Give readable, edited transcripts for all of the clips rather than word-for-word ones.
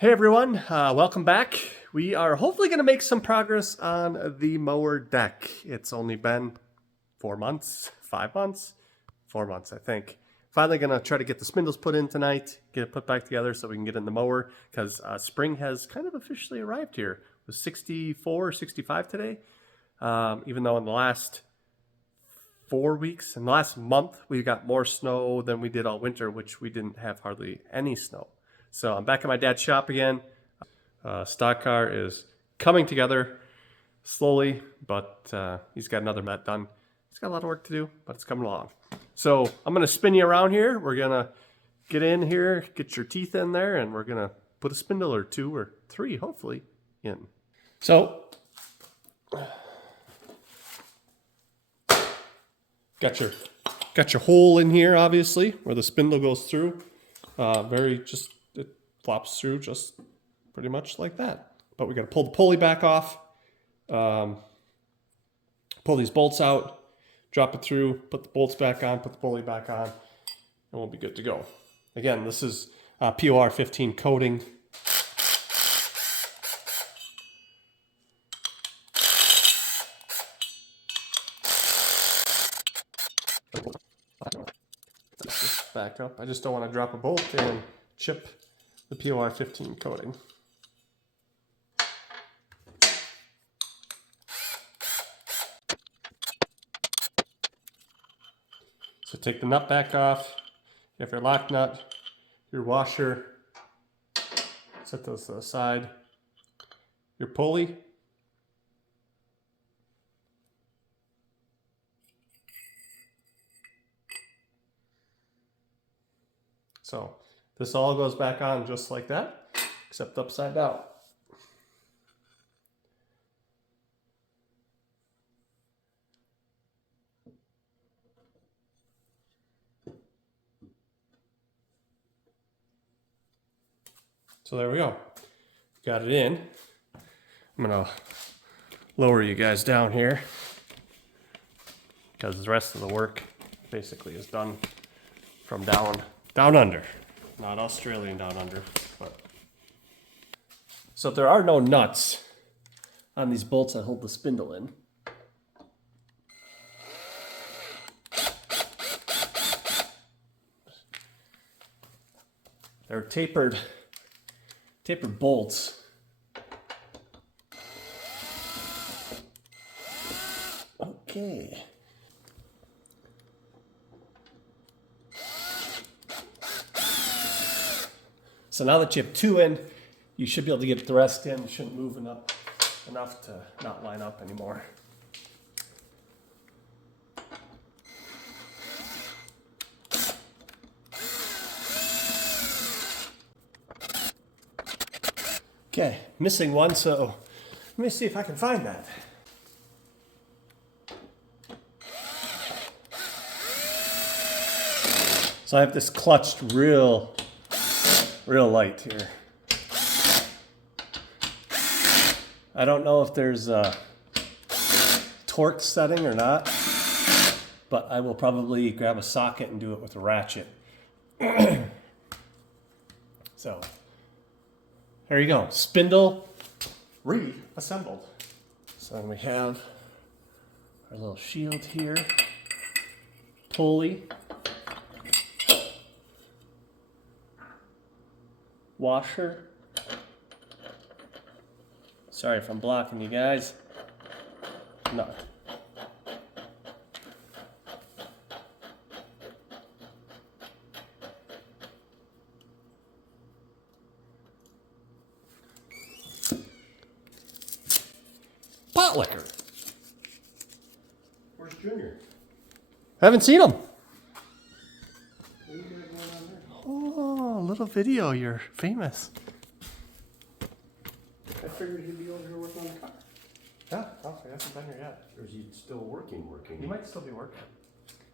Hey everyone, welcome back. We are hopefully going to make some progress on the mower deck. It's only been 4 months, 5 months, 4 months I think. Finally going to try to get the spindles put in tonight, get it put back together so we can get in the mower because spring has kind of officially arrived here. It was 64 or 65 today, even though in the last 4 weeks, in the last month, we got more snow than we did all winter, which we didn't have hardly any snow. So I'm back at my dad's shop again. Stock car is coming together slowly, but he's got another mat done. He's got a lot of work to do, but it's coming along. So I'm going to spin you around here. We're going to get in here, get your teeth in there, and we're going to put a spindle or 2 or 3, hopefully, in. So, got your hole in here, obviously, where the spindle goes through. It flops through just pretty much like that. But we got to pull the pulley back off, pull these bolts out, drop it through, put the bolts back on, put the pulley back on, and we'll be good to go. Again, this is POR 15 coating. Back up. I just don't want to drop a bolt and chip the POR 15 coating. So take the nut back off. You have your lock nut, your washer, set those to the side, your pulley, so this all goes back on just like that, except upside down. So there we go. Got it in. I'm gonna lower you guys down here because the rest of the work basically is done from down under. Not Australian down under, but. So there are no nuts on these bolts that hold the spindle in. They're tapered bolts. Okay. So now that you have 2 in, you should be able to get the rest in. You shouldn't move enough to not line up anymore. Okay, missing one, so let me see if I can find that. So I have this clutched real light here. I don't know if there's a torque setting or not, but I will probably grab a socket and do it with a ratchet. So there you go, spindle reassembled. So then we have our little shield here, pulley, washer. Sorry if I'm blocking you guys. Nut. Pot liquor. Where's Junior? Haven't seen him. What you got going on there? Oh, little video. You're famous. I figured he'd be over here working on the car. Yeah, oh, he hasn't been here yet. Or is he still working? He might still be working.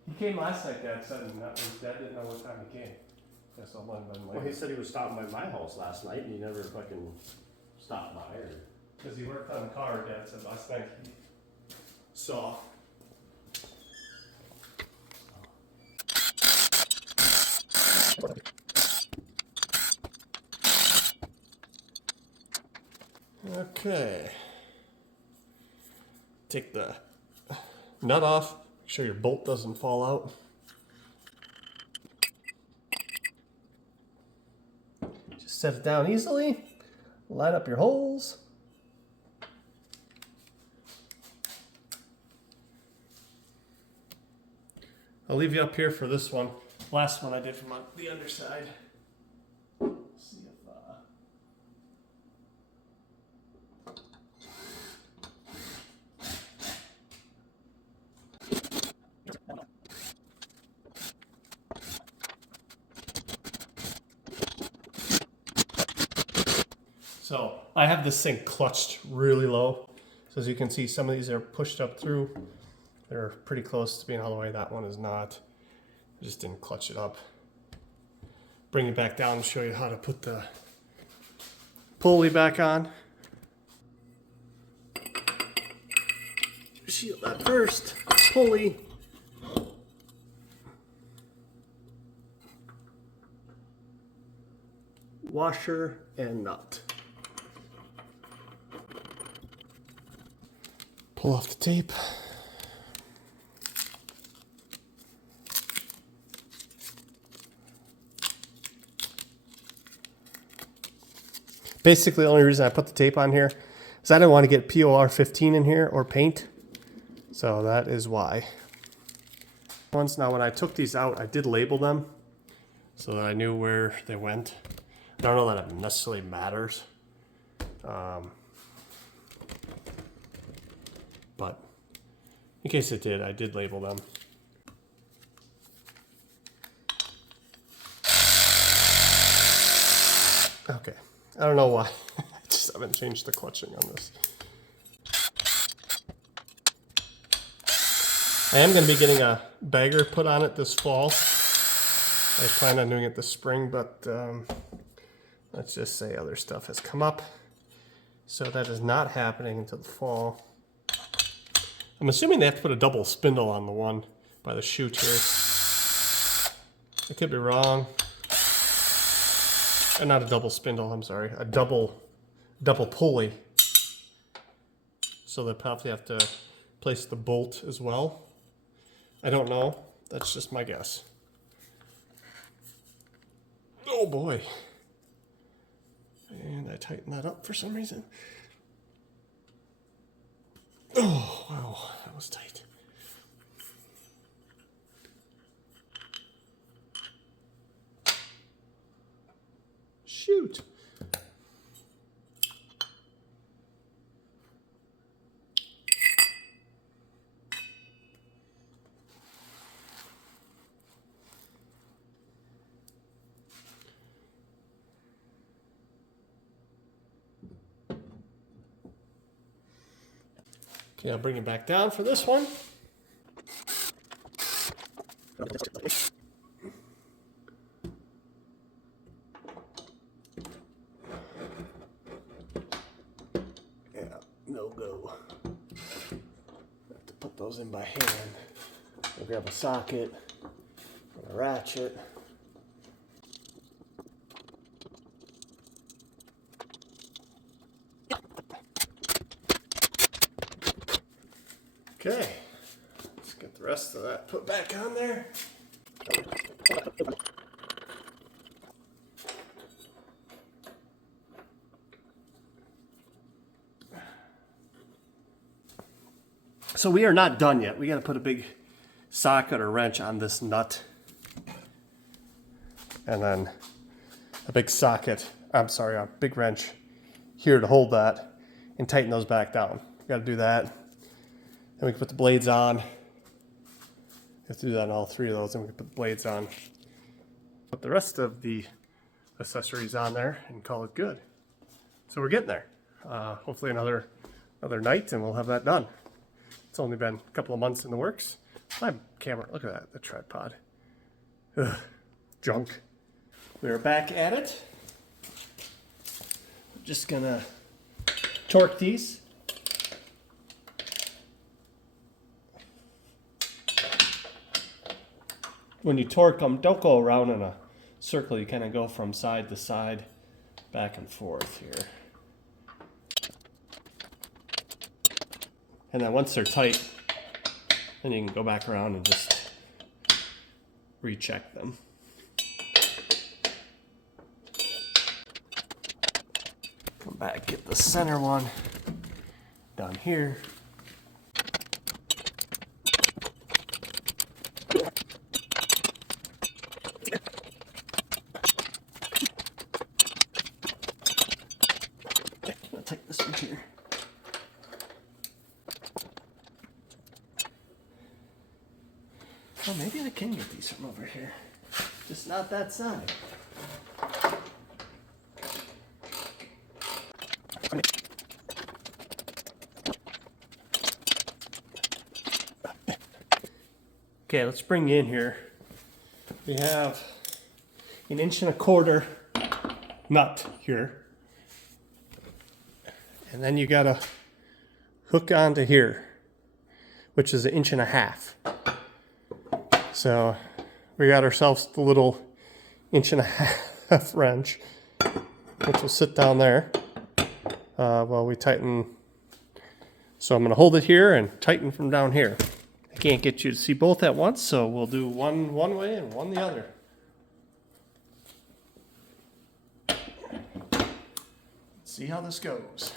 He came last night, Dad said, and that was, Dad didn't know what time he came. Yeah, so it might have been late. Well, he said he was stopping by my house last night and he never fucking stopped by or. Because he worked on the car, Dad said last night he saw. Okay. Take the nut off. Make sure your bolt doesn't fall out. Just set it down easily. Line up your holes. I'll leave you up here for this one. Last one I did from the underside. See if So I have this thing clutched really low. So as you can see, some of these are pushed up through. They're pretty close to being all the way. That one is not. I just didn't clutch it up. Bring it back down and show you how to put the pulley back on. Shield that first. Pulley. Washer and nut. Pull off the tape. Basically, the only reason I put the tape on here is I didn't want to get POR 15 in here or paint. So that is why. Now, when I took these out, I did label them so that I knew where they went. I don't know that it necessarily matters. But in case it did, I did label them. Okay. I don't know why. I just haven't changed the clutching on this. I am going to be getting a bagger put on it this fall. I plan on doing it this spring, but let's just say other stuff has come up. So that is not happening until the fall. I'm assuming they have to put a double spindle on the one by the chute here. I could be wrong. Not a double spindle, I'm sorry. A double pulley. So they probably have to place the bolt as well. I don't know. That's just my guess. Oh boy. And I tightened that up for some reason. Oh, wow. That was tight. Shoot. Okay, I'll bring it back down for this one. Yeah, no go. Have to put those in by hand. I'll grab a socket, and a ratchet. Okay, let's get the rest of that put back on there. So we are not done yet. We got to put a big socket or wrench on this nut. And then a big socket, I'm sorry, a big wrench here to hold that and tighten those back down. We got to do that. Then we can put the blades on. We have to do that on all three of those, and we can put the blades on. Put the rest of the accessories on there and call it good. So we're getting there. Hopefully another night and we'll have that done. It's only been a couple of months in the works. My camera, look at that, the tripod. Ugh, junk. We're back at it. I'm just gonna torque these. When you torque them, don't go around in a circle. You kind of go from side to side, back and forth here. And then once they're tight, then you can go back around and just recheck them. Come back, get the center one down here. I'll take this one here. Oh, maybe I can get these from over here. Just not that side. Okay, let's bring you in here. We have an 1.25 inch nut here. And then you gotta hook onto here, which is 1.5 inches. So we got ourselves the little 1.5 inch wrench, which will sit down there while we tighten. So I'm gonna hold it here and tighten from down here. I can't get you to see both at once, so we'll do one way and one the other. Let's see how this goes.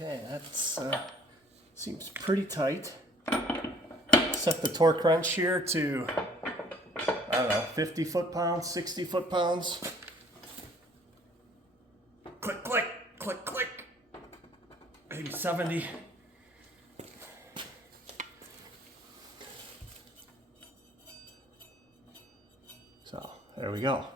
Okay, that's seems pretty tight. Set the torque wrench here to, I don't know, 50 foot-pounds, 60 foot-pounds. Click, click, click, click. Maybe 70. So, there we go.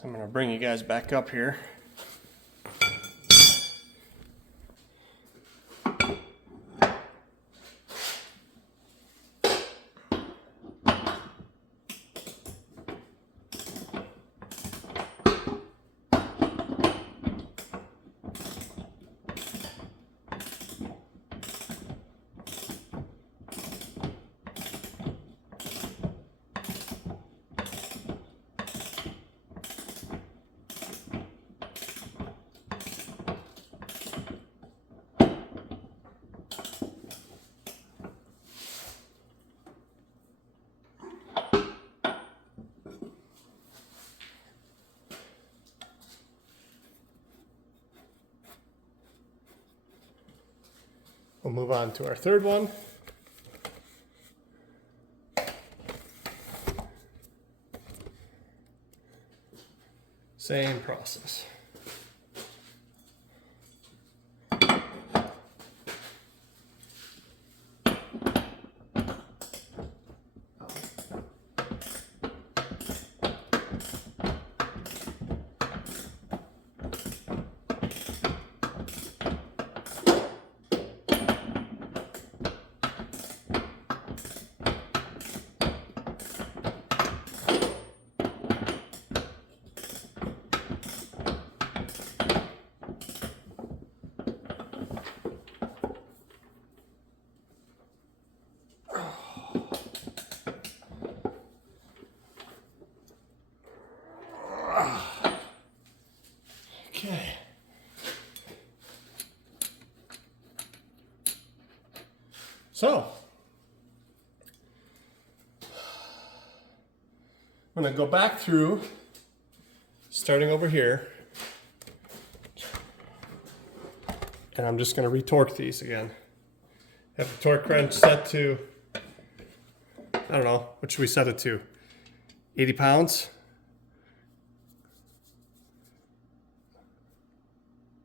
So I'm going to bring you guys back up here. We'll move on to our third one. Same process. Okay. So, I'm going to go back through, starting over here, and I'm just going to retorque these again. Have the torque wrench set to, I don't know, what should we set it to? 80 pounds?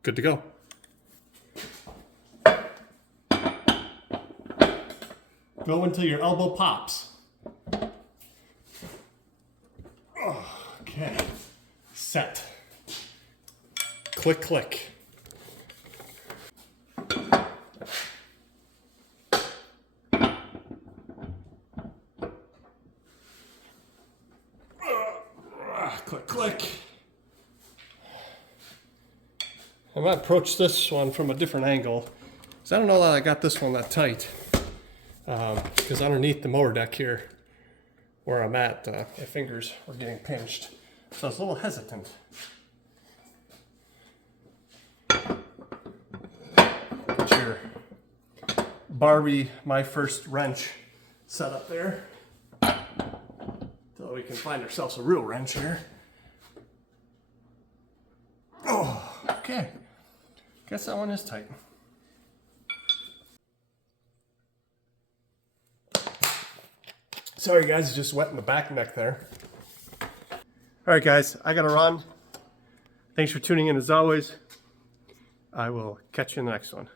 Good to go. Go until your elbow pops. Okay, set. click, click. Click, click. I might approach this one from a different angle, because I don't know that I got this one that tight. Because underneath the mower deck here, where I'm at, my fingers were getting pinched. So I was a little hesitant. Get your Barbie, my first wrench set up there. Until we can find ourselves a real wrench here. Oh, okay. Guess that one is tight. Sorry guys, it's just wet in the back neck there. All right guys, I gotta run. Thanks for tuning in as always. I will catch you in the next one.